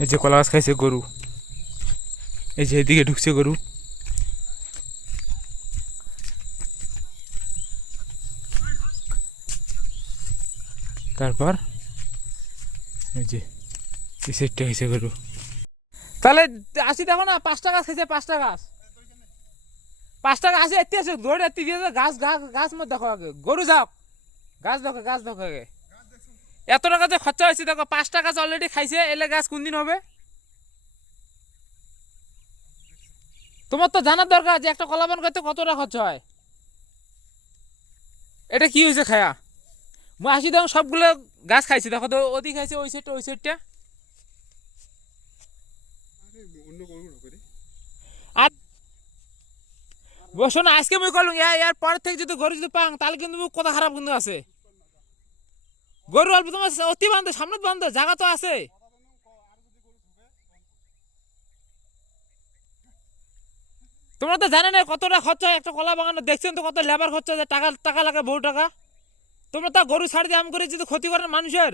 এই যে কলা গাছ খাইছে গরু, এই যে এদিকে ঢুকছে গরু। তারপর এই যে এই সেটটা খাইছে গরু। তাহলে আসি দেখো না, 5টা গাছ খাইছে, 5টা গাছ, 5টা গাছ এতে আছে দৌড়ে এতে দিয়ে গাছ গাছ গাছ মত দেখো আগে, গরু যাও গাছ দেখো, গাছ দেখো আগে। এত টাকা যে খরচা হয়েছে দেখো, 5টা গাছ অলরেডি খাইছে, এলে গাছ কোন দিন হবে? তোমার তো জানার দরকার যে একটা কলা বাগান করতে কত টাকা খরচা হয়। এটা কি হয়েছে খায়া? মই আসি দেখো সবগুলো গাছ খাইছি, দেখো তো ওদিকে খাইছে, ওই সাইডটা, ওই সাইডটা। আর বসো না, আজকে মুই করলুম এর পরের থেকে যদি গরু যদি পাং তাহলে কিন্তু কথা খারাপ কিন্তু আছে। গরু অল্প তোমার অতি বান্ধব, সামনে বান্ধব জায়গা তো আছে। তোমরা তো জানে না কতটা খরচা হয় একটা কলা বাগানে, দেখছেন তো কত লেবার খরচা, টাকা টাকা লাগে, বহু টাকা। তোমরা তা গরু ছাড় দিয়ে আম করে যদি ক্ষতি করেন মানুষের।